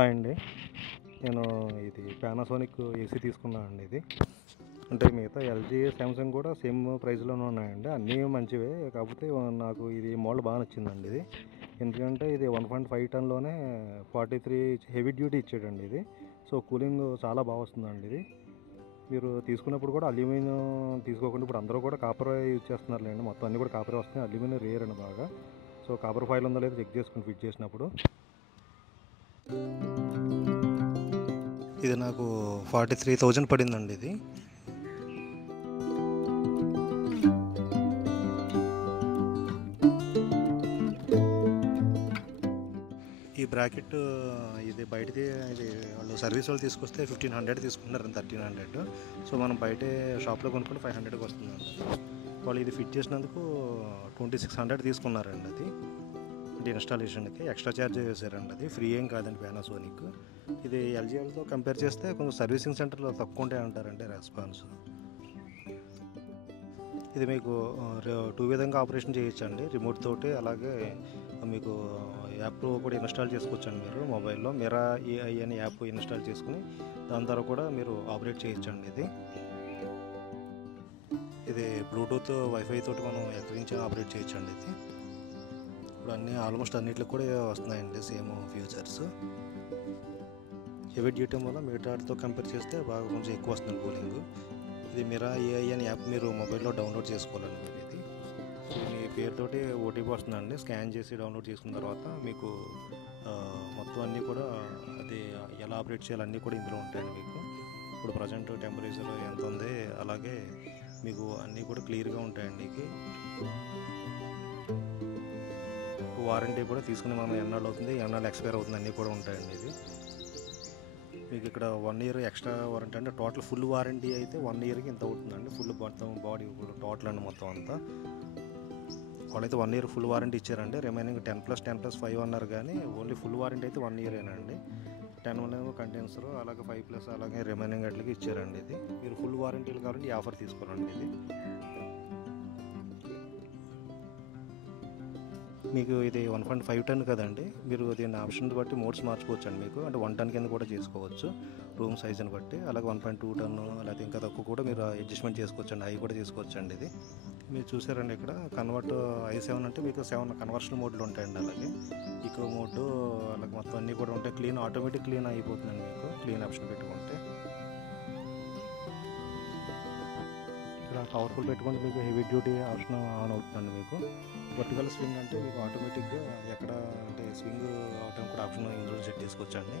Hi అండి. నేను ఇది పానాసోనిక్ ఏసీ తీసుకున్నాను అండి. ఇది అంటే మిగతా ఎల్జీ, శాంసంగ్ కూడా సేమ్ ప్రైస్లోనే ఉన్నాయండి. అన్నీ మంచివే, కాకపోతే నాకు ఇది మోడల్ బాగా నచ్చిందండి. ఇది ఎందుకంటే ఇది 1.5 టన్లోనే 43 హెవీ డ్యూటీ ఇచ్చాడండి. ఇది సో కూలింగ్ చాలా బాగా వస్తుందండి. ఇది మీరు తీసుకున్నప్పుడు కూడా అల్యూమినియం తీసుకోకుండా, ఇప్పుడు అందరూ కూడా కాపర్ యూజ్ చేస్తున్నారులేండి. మొత్తం అన్నీ కూడా కాపర్ వస్తున్నాయి. అల్యూమినియం రేర్ అండి బాగా. సో కాపర్ ఫాయిల్ ఉందో లేదో చెక్ చేసుకుని ఫిట్ చేసినప్పుడు. ఇది నాకు 43,000 పడిందండి. ఇది ఈ బ్రాకెట్ ఇది బయటది, ఇది వాళ్ళు సర్వీస్ వాళ్ళు తీసుకొస్తే 1500 తీసుకుంటున్నారు, 1300. సో మనం బయట షాప్లో కొనుక్కుంటే 500కి వస్తుందండి. వాళ్ళు ఇది ఫిట్ చేసినందుకు 2600 తీసుకున్నారండి. అది అంటే ఇన్స్టాలేషన్కి ఎక్స్ట్రా ఛార్జ్ చేశారండి. అది ఫ్రీ ఏం కాదండి పానాసోనిక్. ఇది ఎల్జీ వాళ్ళతో కంపేర్ చేస్తే కొంచెం సర్వీసింగ్ సెంటర్లో తక్కువ ఉంటాయి అంటారండి రెస్పాన్స్. ఇది మీకు 2 విధంగా ఆపరేషన్ చేయొచ్చండి, రిమోట్ తోటి. అలాగే మీకు యాప్ కూడా ఇన్స్టాల్ చేసుకోవచ్చండి. మీరు మొబైల్లో మిరా ఏఐ అనే యాప్ ఇన్స్టాల్ చేసుకుని దాని ద్వారా కూడా మీరు ఆపరేట్ చేయొచ్చండి. ఇది బ్లూటూత్ వైఫై తోటి మనం ఎక్కడి నుంచి ఆపరేట్ చేయొచ్చండి. ఇది ఇప్పుడు ఆల్మోస్ట్ అన్నిటికి కూడా వస్తున్నాయండి సేమ్ ఫీచర్స్. హెవీ డ్యూటీ వల్ల మిగతాతో కంపేర్ చేస్తే బాగా కొంచెం ఎక్కువ వస్తుంది కూలింగ్. ఇది మిరా ఏఐ అనే యాప్ మీరు మొబైల్లో డౌన్లోడ్ చేసుకోవాలండి. మీరు ఇది మీ పేరుతోటి ఓటీపీ వస్తుందండి. స్కాన్ చేసి డౌన్లోడ్ చేసుకున్న తర్వాత మీకు మొత్తం అన్నీ కూడా అది ఎలా ఆపరేట్ చేయాలి అన్నీ కూడా ఇందులో ఉంటాయండి. మీకు ఇప్పుడు ప్రజెంట్ టెంపరేచర్ ఎంత ఉంది, అలాగే మీకు అన్నీ కూడా క్లియర్గా ఉంటాయండి. వారంటీ కూడా తీసుకుని మనం ఎన్నాళ్ళు అవుతుంది, ఎన్నాళ్ళు ఎక్స్పైర్ అవుతుంది అన్నీ కూడా ఉంటాయండి. ఇది మీకు ఇక్కడ 1 ఇయర్ ఎక్స్ట్రా వారంటీ, అంటే టోటల్ ఫుల్ వారంటీ అయితే 1 ఇయర్కి ఇంత అవుతుందండి. ఫుల్ మొత్తం బాడీ టోటల్ అండి మొత్తం అంతా. వాళ్ళైతే 1 ఇయర్ ఫుల్ వారంటీ ఇచ్చారండి. రిమైనింగ్ 10+10+5 అన్నారు, కానీ ఓన్లీ ఫుల్ వారంటీ అయితే 1 ఇయరేనండి. 10 కంటెన్సర్, అలాగే 5+, అలాగే రిమైనింగ్ అట్లకి ఇచ్చారండి. ఇది మీరు ఫుల్ వారంటీలు కావాలంటే ఈ ఆఫర్ తీసుకోరండి. ఇది మీకు ఇది 1.5 టన్ కదండి, మీరు దీని ఆప్షన్ బట్టి మోడ్స్ మార్చుకోవచ్చు అండి. మీకు అంటే 1 టన్ కింద కూడా చేసుకోవచ్చు రూమ్ సైజుని బట్టి. అలాగే 1.2 టన్, లేకపోతే ఇంకా తక్కువ కూడా మీరు అడ్జస్ట్మెంట్ చేసుకోవచ్చు అండి. అవి కూడా చేసుకోవచ్చు అండి. ఇది మీరు చూసారండి ఇక్కడ కన్వర్ట్ i7 అంటే మీకు 7 కన్వర్షన్ మోడ్లు ఉంటాయండి. అలాగే ఈకో మోడ్, అలాగే మొత్తం అన్నీ కూడా ఉంటాయి. క్లీన్, ఆటోమేటిక్ క్లీన్ అయిపోతుందండి మీకు క్లీన్ ఆప్షన్ పెట్టుకుంటే. ఇక్కడ పవర్ఫుల్ పెట్టుకుంటే మీకు హెవీ డ్యూటీ ఆప్షన్ ఆన్ అవుతుందండి. మీకు వర్టికల్ స్వింగ్ అంటే మీకు ఆటోమేటిక్గా ఎక్కడ అంటే స్వింగ్ అవటం కూడా ఆప్షన్ ఇందులో సెట్ చేసుకోవచ్చండి.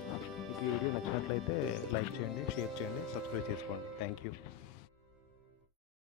మీకు ఈ వీడియో నచ్చినట్లయితే లైక్ చేయండి, షేర్ చేయండి, సబ్స్క్రైబ్ చేసుకోండి. Thank you.